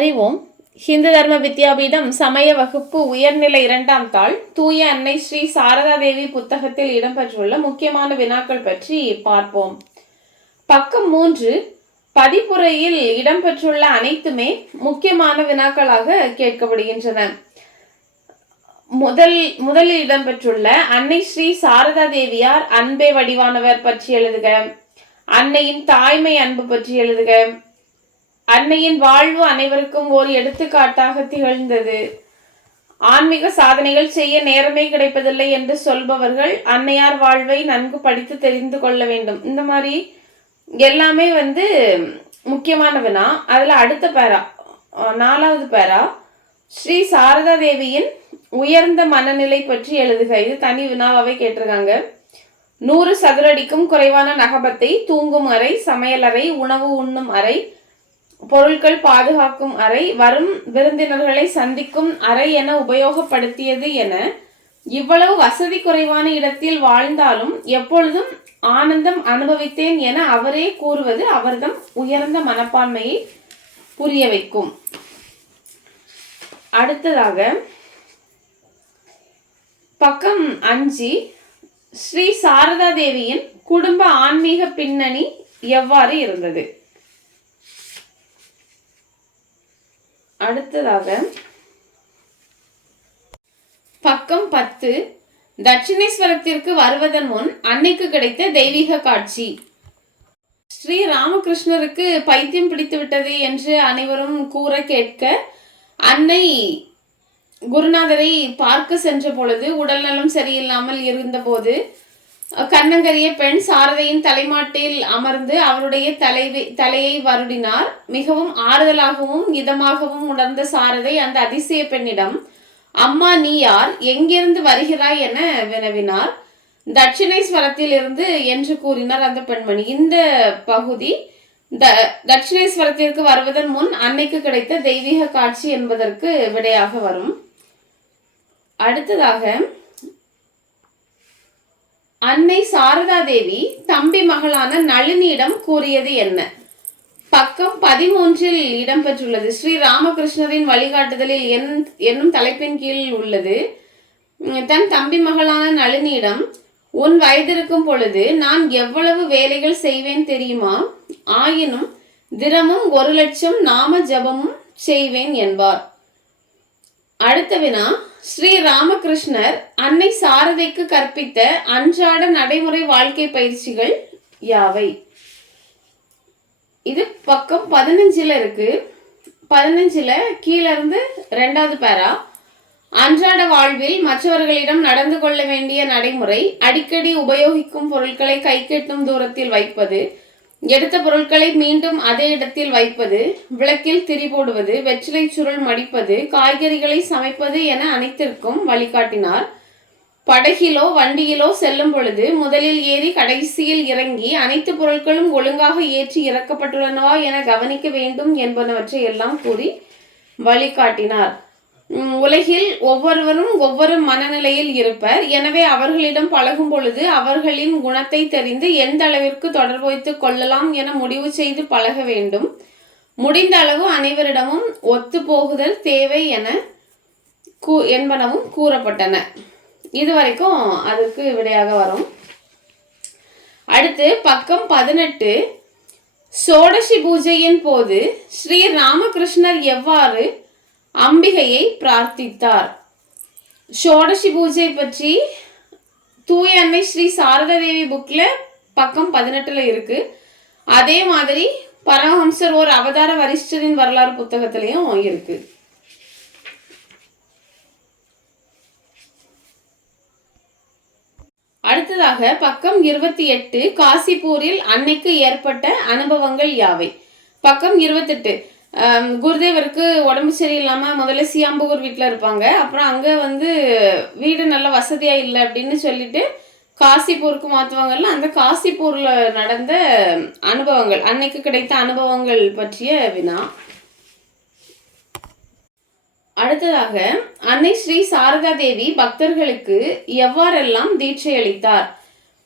அறிவோம். ஹிந்து தர்ம வித்யாபீடம் சமய வகுப்பு உயர்நிலை 2ஆம் தாள் தூய அன்னை ஸ்ரீ சாரதா தேவி புத்தகத்தில் இடம்பெற்றுள்ள முக்கியமான வினாக்கள் பற்றி பார்ப்போம். பக்கம் 3 பதிப்புரையில் இடம்பெற்றுள்ள அனைத்துமே முக்கியமான வினாக்களாக கேட்கப்படுகின்றன. முதலில் இடம்பெற்றுள்ள அன்னை ஸ்ரீ சாரதா தேவியார் அன்பே வடிவானவர் பற்றி எழுதுக. அன்னையின் தாய்மை அன்பு பற்றி எழுதுக. அன்னையின் வாழ்வு அனைவருக்கும் ஒரு எடுத்துக்காட்டாக திகழ்ந்தது. ஆன்மீக சாதனைகள் செய்ய நேரமே கிடைப்பதில்லை என்று சொல்பவர்கள் அன்னையார் வாழ்வை நன்கு படித்து தெரிந்து கொள்ள வேண்டும். இந்த மாதிரி எல்லாமே முக்கியமான வினா. அதுல அடுத்த பேரா 4வது பேரா ஸ்ரீ சாரதா தேவியின் உயர்ந்த மனநிலை பற்றி எழுதுக. இது தனி வினாவாவே கேட்டிருக்காங்க. 100 சதுரடிக்கும் குறைவான நகபத்தை தூங்கும் அறை, சமையலறை, உணவு உண்ணும் அறை, பொருட்கள் பாதுகாக்கும் அறை, வரும் விருந்தினர்களை சந்திக்கும் அறை என உபயோகப்படுத்தியது என இவ்வளவு வசதி குறைவான இடத்தில் வாழ்ந்தாலும் எப்பொழுதும் ஆனந்தம் அனுபவித்தேன் என அவரே கூறுவது அவர்தம் உயர்ந்த மனப்பான்மையை புரிய வைக்கும். அடுத்ததாக பக்கம் 5 ஸ்ரீ சாரதா தேவியின் குடும்ப ஆன்மீக பின்னணி எவ்வாறு இருந்தது. அடுத்ததாக பக்கம் 10 தட்சிணேஸ்வரத்திற்கு வருவதன் முன் அன்னைக்கு கிடைத்த தெய்வீக காட்சி. ஸ்ரீ ராமகிருஷ்ணருக்கு பைத்தியம் பிடித்து விட்டது என்று அனைவரும் கூற கேட்க அன்னை குருநாதரை பார்க்க சென்ற பொழுது உடல்நலம் சரியில்லாமல் இருந்தபோது கண்ணங்கரிய பெண் சாரதையின் தலைமாட்டில் அமர்ந்து அவருடைய தலையை வருடினார். மிகவும் ஆறுதலாகவும் இதமாகவும் உணர்ந்த சாரதை அந்த அதிசய பெண்ணிடம், அம்மா நீ யார், எங்கிருந்து வருகிறாய் என வினவினார். தட்சிணேஸ்வரத்தில் இருந்து என்று கூறினார் அந்த பெண்மணி. இந்த பகுதி தட்சிணேஸ்வரத்திற்கு வருவதன் முன் அன்னைக்கு கிடைத்த தெய்வீக காட்சி என்பதற்கு விடையாக வரும். அடுத்ததாக அன்னை சாரதா தேவி தம்பி மகளான நளினியிடம் கூறியது என்ன. பக்கம் 13 இடம்பெற்றுள்ளது. ஸ்ரீ ராமகிருஷ்ணரின் வழிகாட்டுதலில் என்னும் தலைப்பின் கீழ் உள்ளது. தன் தம்பி மகளான நளினியிடம், உன் வயதிருக்கும் பொழுது நான் எவ்வளவு வேலைகள் செய்வேன் தெரியுமா, ஆயினும் தினமும் 1,00,000 நாம ஜபமும் செய்வேன் என்பார். அடுத்த வினா, ஸ்ரீ ராமகிருஷ்ணர் அன்னை சாரதைக்கு கற்பித்த அன்றாட நடைமுறை வாழ்க்கை பயிற்சிகள் யாவை. இது பக்கம் 15 இருக்கு. 15 கீழே இருந்து 2வது பேரா, அன்றாட வாழ்வில் மற்றவர்களிடம் நடந்து கொள்ள வேண்டிய நடைமுறை, அடிக்கடி உபயோகிக்கும் பொருட்களை கைக்கெட்டும் தூரத்தில் வைப்பது, எடுத்த பொருட்களை மீண்டும் அதே இடத்தில் வைப்பது, விளக்கில் திரி போடுவது, வெற்றிலை சுருள் மடிப்பது, காய்கறிகளை சமைப்பது என அனைத்திற்கும் வழிகாட்டினார். படகிலோ வண்டியிலோ செல்லும் பொழுது முதலில் ஏறி கடைசியில் இறங்கி அனைத்து பொருட்களும் ஒழுங்காக ஏற்றி இறக்கப்பட்டுள்ளனவா என கவனிக்க வேண்டும் என்பனவற்றை எல்லாம் கூறி வழிகாட்டினார். உலகில் ஒவ்வொருவரும் ஒவ்வொரு மனநிலையில் இருப்பர். எனவே அவர்களிடம் பழகும் பொழுது அவர்களின் குணத்தை தெரிந்து எந்த அளவிற்கு தொடர்பு வைத்துக் கொள்ளலாம் என முடிவு செய்து பழக வேண்டும். முடிந்த அளவு அனைவரிடமும் ஒத்து போகுதல் தேவை என்பனவும் கூறப்பட்டன. இதுவரைக்கும் அதற்கு விடையாக வரும். அடுத்து பக்கம் 18 சோடசி பூஜையின் போது ஸ்ரீ ராமகிருஷ்ணர் எவ்வாறு அம்பிகையை பிரார்த்தித்தார். ஷோடசி பூஜை பற்றி தூய அன்னை ஸ்ரீ சாரதா தேவி புக்ல பக்கம் 18 இருக்கு. அதே மாதிரி பரமஹம்சர் ஒரு அவதார வரிஷ்டரின் வரலாறு புத்தகத்திலையும் இருக்கு. அடுத்ததாக பக்கம் 28 காசிப்பூரில் அன்னைக்கு ஏற்பட்ட அனுபவங்கள் யாவை. பக்கம் 28 குருதேவருக்கு உடம்பு சரியில்லாமல் முதல்ல சியாம்பூர் வீட்டில் இருப்பாங்க. அப்புறம் அங்கே வீடு நல்ல வசதியாக இல்லை அப்படின்னு சொல்லிட்டு காசிப்பூருக்கு மாற்றுவாங்கல்ல. அந்த காசிப்பூரில் நடந்த அனுபவங்கள், அன்னைக்கு கிடைத்த அனுபவங்கள் பற்றிய வினா. அடுத்ததாக அன்னை ஸ்ரீ சாரதா தேவி பக்தர்களுக்கு எவ்வாறெல்லாம் தீட்சை அளித்தார்.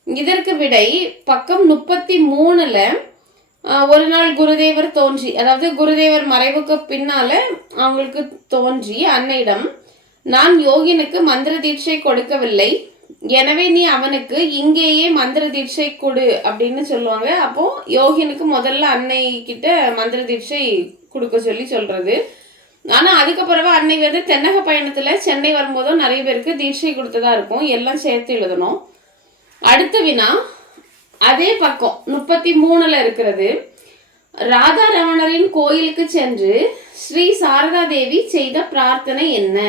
இதற்கு விடை பக்கம் 33 ஒரு நாள் குருதேவர் தோன்றி, அதாவது குருதேவர் மறைவுக்கு பின்னால அவங்களுக்கு தோன்றி அன்னையிடம், நான் யோகினுக்கு மந்திர தீட்சை கொடுக்கவில்லை, எனவே நீ அவனுக்கு இங்கேயே மந்திர தீட்சை கொடு அப்படின்னு சொல்லுவாங்க. அப்போ யோகினுக்கு முதல்ல அன்னை கிட்ட மந்திர தீட்சை கொடுக்க சொல்லி சொல்றது. ஆனா அதுக்கப்புறமா அன்னை வந்து தென்னக பயணத்துல சென்னை வரும்போதும் நிறைய பேருக்கு தீட்சை கொடுத்ததா இருக்கும். எல்லாம் சேர்த்து எழுதணும். அடுத்த வினா அதே பக்கம் 33ல இருக்கிறது. ராதா ரமணரின் கோயிலுக்கு சென்று ஸ்ரீ சாரதா தேவி செய்த பிரார்த்தனை என்ன?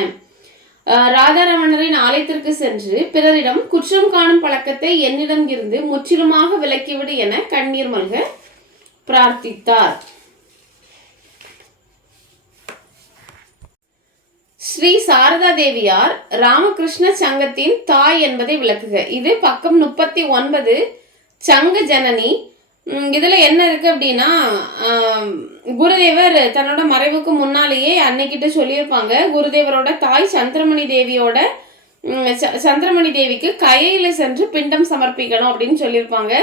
ராதாரமணரின் ஆலயத்திற்கு சென்று பிறரிடம் குற்றம் காணும் பழக்கத்தை என்னிடம் இருந்து முற்றிலுமாக விலக்கிவிடு என கண்ணீர் மல்க பிரார்த்தித்தார். ஸ்ரீ சாரதா தேவியார் ராமகிருஷ்ண சங்கத்தின் தாய் என்பதை விளக்குக. இது பக்கம் 39. சங்க ஜனனி. இதுல என்ன இருக்கு அப்படின்னா, குருதேவர் தன்னோட மறைவுக்கு முன்னாலேயே அன்னைக்கிட்ட சொல்லியிருப்பாங்க, குருதேவரோட தாய் சந்திரமணி தேவிக்கு கையில சென்று பிண்டம் சமர்ப்பிக்கணும் அப்படின்னு சொல்லியிருப்பாங்க.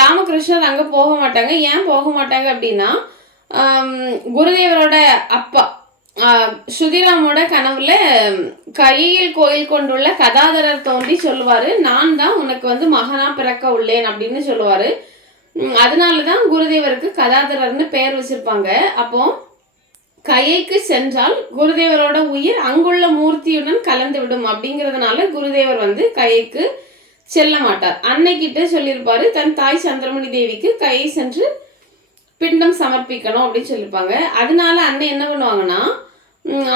ராமகிருஷ்ணர் அங்க போக மாட்டாங்க. ஏன் போக மாட்டாங்க அப்படின்னா, குருதேவரோட அப்பா சுதிராமோட கனவுல கையில் கோயில் கொண்டுள்ள கதாதரர் தோன்றி சொல்லுவாரு, நான் தான் உனக்கு வந்து மகனா பிறக்க உள்ளேன் அப்படின்னு சொல்லுவாரு. அதனாலதான் குருதேவருக்கு கதாதரர்னு பெயர் வச்சிருப்பாங்க. அப்போ கையைக்கு சென்றால் குருதேவரோட உயிர் அங்குள்ள மூர்த்தியுடன் கலந்து விடும் அப்படிங்கிறதுனால குருதேவர் வந்து கையைக்கு செல்ல மாட்டார். அன்னைக்கிட்ட சொல்லியிருப்பாரு, தன் தாய் சந்திரமணி தேவிக்கு கையை சென்று பிண்டம் சமர்ப்பிக்கணும் அப்படின்னு சொல்லியிருப்பாங்க. அதனால அன்னை என்ன பண்ணுவாங்கன்னா,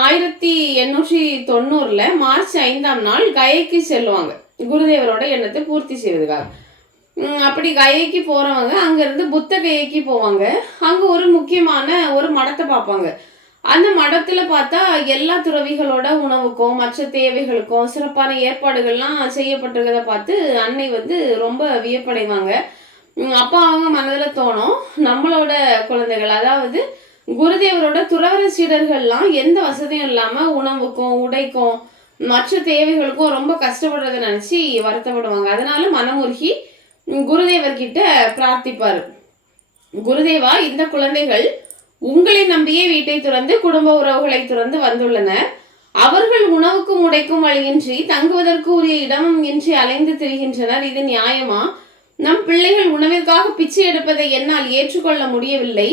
1890 மார்ச் 5ஆம் நாள் கயைக்கு செல்லுவாங்க, குருதேவரோட எண்ணத்தை பூர்த்தி செய்வதுக்காக. அப்படி கயைக்கு போறவங்க அங்கிருந்து புத்த கயைக்கு போவாங்க. அங்க ஒரு முக்கியமான ஒரு மடத்தை பார்ப்பாங்க. அந்த மடத்துல பார்த்தா எல்லா துறவிகளோட உணவுக்கும் மற்ற தேவைகளுக்கும் சிறப்பான ஏற்பாடுகள்லாம் செய்யப்பட்டிருக்கிறத பார்த்து அன்னை வந்து ரொம்ப வியப்படைவாங்க. அப்போ அவங்க மனதில் தோணும், நம்மளோட குழந்தைகள், அதாவது குருதேவரோட துறவர சீடர்கள்லாம் எந்த வசதியும் இல்லாமல் உணவுக்கும் உடைக்கும் மற்ற தேவைகளுக்கும் ரொம்ப கஷ்டப்படுறதை நினச்சி வருத்தப்படுவாங்க. அதனால மனமுருகி குருதேவர்கிட்ட பிரார்த்திப்பார், குருதேவா, இந்த குழந்தைகள் உங்களை நம்பியே வீட்டை துறந்து குடும்ப உறவுகளை துறந்து வந்துள்ளனர். அவர்கள் உணவுக்கும் உடைக்கும் வழியின்றி தங்குவதற்கு உரிய இடமும் இன்றி அலைந்து திரிகின்றனர். இது நியாயமா? நம் பிள்ளைகள் உணவிற்காக பிச்சை எடுப்பதை என்னால் ஏற்றுக்கொள்ள முடியவில்லை.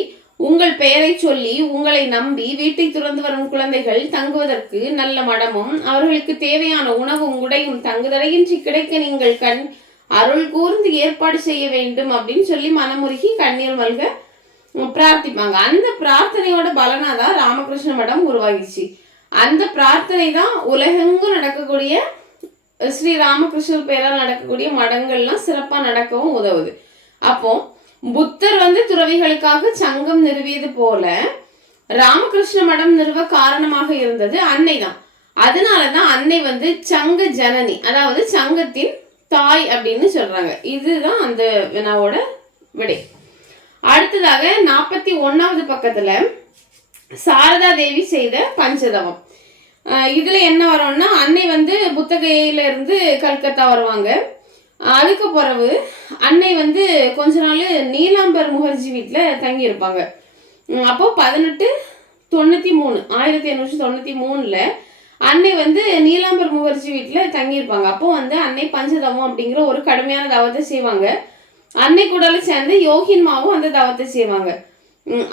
உங்கள் பெயரை சொல்லி உங்களை நம்பி வீட்டை துறந்து வரும் குழந்தைகள் தங்குவதற்கு நல்ல மடமும் அவர்களுக்கு தேவையான உணவும் உடையும் தங்குதடையின்றி கிடைக்க நீங்கள் அருள் கூர்ந்து ஏற்பாடு செய்ய வேண்டும் அப்படின்னு சொல்லி மனமுருகி கண்ணீர் மல்க பிரார்த்திப்பாங்க. அந்த பிரார்த்தனையோட பலனாதான் ராமகிருஷ்ண மடம் உருவாகிச்சு. அந்த பிரார்த்தனை தான் உலகெங்கும் நடக்கக்கூடிய ஸ்ரீ ராமகிருஷ்ணர் பேரால் நடக்கக்கூடிய மடங்கள்லாம் சிறப்பா நடக்கவும் உதவுது. அப்போ புத்தர் வந்து துறவிகளுக்காக சங்கம் நிறுவியது போல ராமகிருஷ்ண மடம் நிறுவ காரணமாக இருந்தது அன்னை தான். அதனாலதான் அன்னை வந்து சங்க ஜனனி, அதாவது சங்கத்தின் தாய் அப்படின்னு சொல்றாங்க. இதுதான் அந்த வினாவோட விடை. அடுத்ததாக 41வது பக்கத்துல சாரதா தேவி செய்த பஞ்சதவம். இதுல என்ன வரும்னா, அன்னை வந்து புத்தகையில இருந்து கல்கத்தா வருவாங்க. அதுக்கு பிறகு அன்னை வந்து கொஞ்ச நாள் நீலாம்பர் முகர்ஜி வீட்டில் தங்கி இருப்பாங்க. அப்போ 1893 அன்னை வந்து நீலாம்பர் முகர்ஜி வீட்டில் தங்கியிருப்பாங்க. அப்போ வந்து அன்னை பஞ்சதவம் அப்படிங்கிற ஒரு கடுமையான தவத்தை செய்வாங்க. அன்னை கூடல சேர்ந்து யோகின்மாவும் அந்த தவத்தை செய்வாங்க.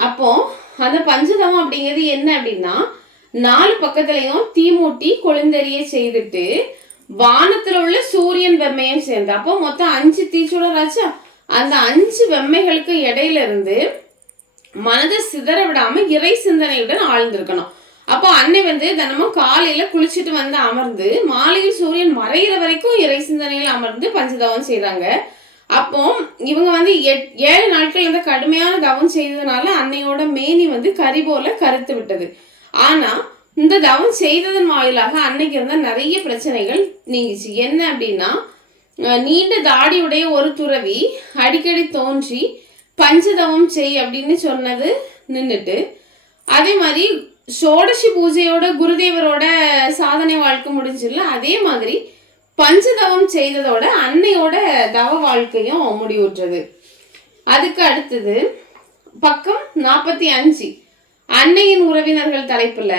அப்போ அந்த பஞ்சதவம் அப்படிங்கிறது என்ன அப்படின்னா, 4 பக்கத்துலையும் தீமூட்டி கொழுந்தெறிய செய்துட்டு வானத்துல உள்ள சூரியன் வெம்மையும் சேர்ந்து, அப்போ மொத்தம் 5 தீச்சுடராச்சா. அந்த 5 வெம்மைகளுக்கு இடையில இருந்து மனதை சிதற விடாம இறை சிந்தனையுடன் ஆழ்ந்திருக்கணும். அப்போ அன்னை வந்து தினமும் காலையில குளிச்சுட்டு வந்து அமர்ந்து மாலையில் சூரியன் மறைகிற வரைக்கும் இறை சிந்தனையில் அமர்ந்து பஞ்சதவம் செய்றாங்க. அப்போ இவங்க வந்து 7 நாட்கள் இந்த கடுமையான தவம் செய்ததுனால அன்னையோட மேனி வந்து கரி போல கருத்து விட்டது. ஆனா இந்த தவம் செய்ததன் வாயிலாக அன்னைக்கு இருந்த நிறைய பிரச்சனைகள் நீங்கிச்சு. என்ன அப்படின்னா, நீண்ட தாடியுடைய ஒரு துறவி அடிக்கடி தோன்றி பஞ்சதவம் செய் அப்படின்னு சொன்னது நின்றுட்டு, அதே மாதிரி சோடசி பூஜையோட குருதேவரோட சாதனை வாழ்க்கை முடிஞ்சிடல, அதே மாதிரி பஞ்சதவம் செய்ததோட அன்னையோட தவ வாழ்க்கையும் முடிவுற்றது. அதுக்கு அடுத்தது பக்கம் 45 அன்னையின் உறவினர்கள் தலைப்புல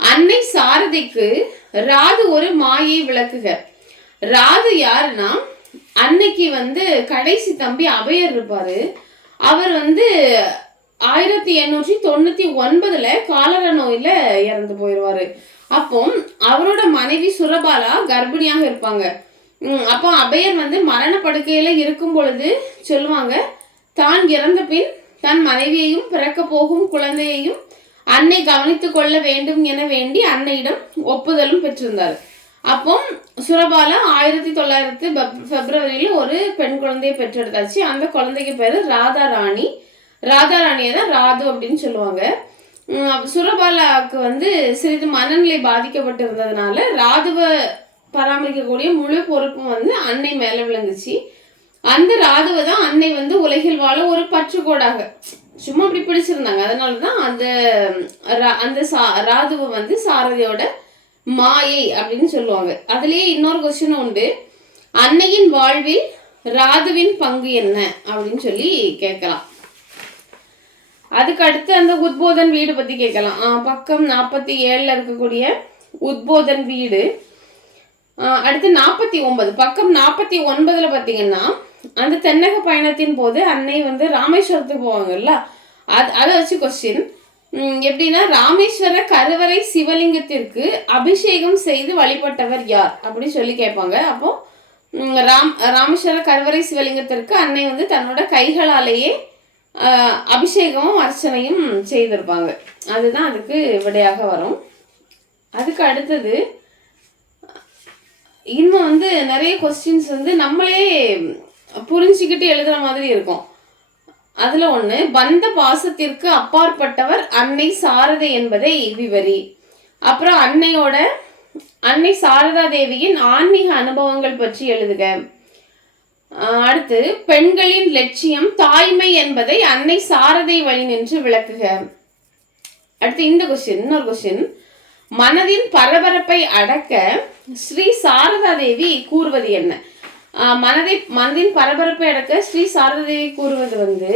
அன்னை சாரதைக்கு ராது ஒரு மாயை விளக்குக. ராது யாருன்னா அன்னைக்கு கடைசி தம்பி அபயர் இருப்பாரு. அவர் 1899 காலரா நோயில இறந்து போயிடுவாரு. அப்போ அவரோட மனைவி சுரபாலா கர்ப்பிணியாக இருப்பாங்க. அப்போ அபயர் மரண படுக்கையில இருக்கும் பொழுது சொல்லுவாங்க, தான் இறந்த பின் தன் மனைவியையும் பிறக்க போகும் குழந்தையையும் அன்னை கவனித்து கொள்ள வேண்டும் என வேண்டி அன்னையிடம் ஒப்புதலும் பெற்றிருந்தார். அப்போ சுரபாலா 1900 பிப்ரவரியில ஒரு பெண் குழந்தையை பெற்றெடுத்தாச்சு. அந்த குழந்தைக்கு பேரு ராதாராணி. ராதாராணியை தான் ராது அப்படின்னு சொல்லுவாங்க. சுரபாலாவுக்கு சிறிது மனநிலை பாதிக்கப்பட்டு இருந்ததுனால ராதுவை பராமரிக்கக்கூடிய முழு பொறுப்பும் அன்னை மேல விளங்குச்சு. அந்த ராதுவை தான் அன்னை உலகில் வாழ ஒரு பற்றுக்கோடாக சும்மா அப்படி பிடிச்சிருந்தாங்க. அதனாலதான் அந்த ராதுவை சாரதியோட மாயை அப்படின்னு சொல்லுவாங்க. அதுலயே இன்னொரு கொஸ்டின் உண்டு, அன்னையின் வாழ்வில் ராதுவின் பங்கு என்ன அப்படின்னு சொல்லி கேட்கலாம். அதுக்கு அடுத்து அந்த உத்போதன் வீடு பத்தி கேட்கலாம். பக்கம் 47 இருக்கக்கூடிய உத்போதன் வீடு. அடுத்து 49 பக்கம் 49 பார்த்தீங்கன்னா அந்த தென்னக பயணத்தின் போது அன்னை ராமேஸ்வரத்துக்கு போவாங்கல்ல, அதை வச்சு கொஸ்டின் எப்படின்னா, ராமேஸ்வர கருவறை சிவலிங்கத்திற்கு அபிஷேகம் செய்து வழிபட்டவர் யார் அப்படி சொல்லி கேட்பாங்க. அப்போ ராமேஸ்வர கருவறை சிவலிங்கத்திற்கு அன்னை தன்னோட கைகளாலேயே அபிஷேகமும் அர்ச்சனையும் செய்திருப்பாங்க. அதுதான் அதுக்கு விடையாக வரும். அதுக்கு அடுத்தது இன்னும் நிறைய கொஸ்டின்ஸ் நம்மளே புரிஞ்சுக்கிட்டு எழுதுற மாதிரி இருக்கும். அதுல ஒண்ணு, பந்த பாசத்திற்கு அப்பாற்பட்டவர் அன்னை சாரதை என்பதை விவரி. அப்புறம் அன்னை சாரதா தேவியின் ஆன்மீக அனுபவங்கள் பற்றி எழுதுக. அடுத்து பெண்களின் லட்சியம் தாய்மை என்பதை அன்னை சாரதை வழி நின்று விளக்குக. அடுத்து இந்த கொஸ்டின், இன்னொரு கொஸ்டின், மனதின் பரபரப்பை அடக்க ஸ்ரீ சாரதா தேவி கூறுவது என்ன? மனதின் பரபரப்பை அடக்க ஸ்ரீ சாரதா தேவி கூறுவது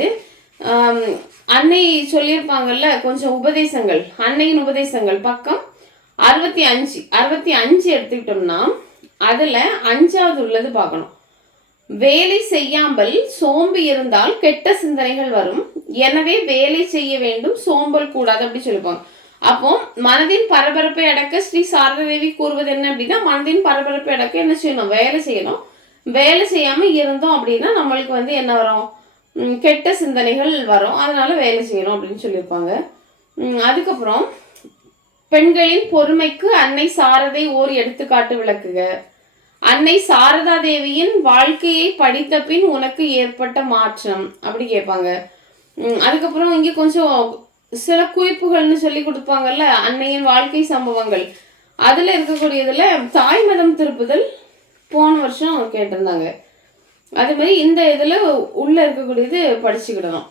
அன்னை சொல்லியிருப்பாங்கல்ல கொஞ்சம் உபதேசங்கள், அன்னையின் உபதேசங்கள் பக்கம் 65 எடுத்துக்கிட்டோம்னா அதுல 5வது உள்ளது பார்க்கணும். வேலை செய்யாமல் சோம்பு இருந்தால் கெட்ட சிந்தனைகள் வரும், எனவே வேலை செய்ய வேண்டும், சோம்பல் கூடாது அப்படி சொல்லிப்பாங்க. அப்போ மனதின் பரபரப்பை அடக்க ஸ்ரீ சாரதா தேவி கூறுவது என்ன அப்படின்னா, மனதின் பரபரப்பை அடக்க என்ன செய்யணும்? வேலை செய்யணும். வேலை செய்யாம இருந்தோம் அப்படின்னா நம்மளுக்கு என்ன வரும்? கெட்ட சிந்தனைகள் வரும். அதனால வேலை செய்யணும் அப்படின்னு சொல்லியிருப்பாங்க. அதுக்கப்புறம் பெண்களின் பொறுமைக்கு அன்னை சாரதை ஓர் எடுத்துக்காட்டு விளக்குக. அன்னை சாரதா தேவியின் வாழ்க்கையை படித்த பின் உனக்கு ஏற்பட்ட மாற்றம் அப்படி கேட்பாங்க. அதுக்கப்புறம் இங்க கொஞ்சம் சில குறிப்புகள்னு சொல்லி கொடுப்பாங்கல்ல, அன்னையின் வாழ்க்கை சம்பவங்கள். அதுல இருக்கக்கூடியதுல தாய் மதம் திருப்புதல் போன வருஷம் கேட்டிருந்தாங்க. அதே மாதிரி இந்த இதுல உள்ள இருக்கக்கூடியது படிச்சுக்கிடணும்.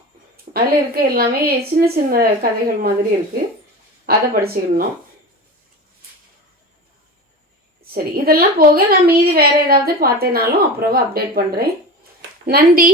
அதுல இருக்க எல்லாமே சின்ன சின்ன கதைகள் மாதிரி இருக்கு, அதை படிச்சுக்கிடணும். சரி, இதெல்லாம் போக நான் மீதி வேற ஏதாவது பார்த்தேனாலும் அப்புறம் அப்டேட் பண்றேன். நன்றி.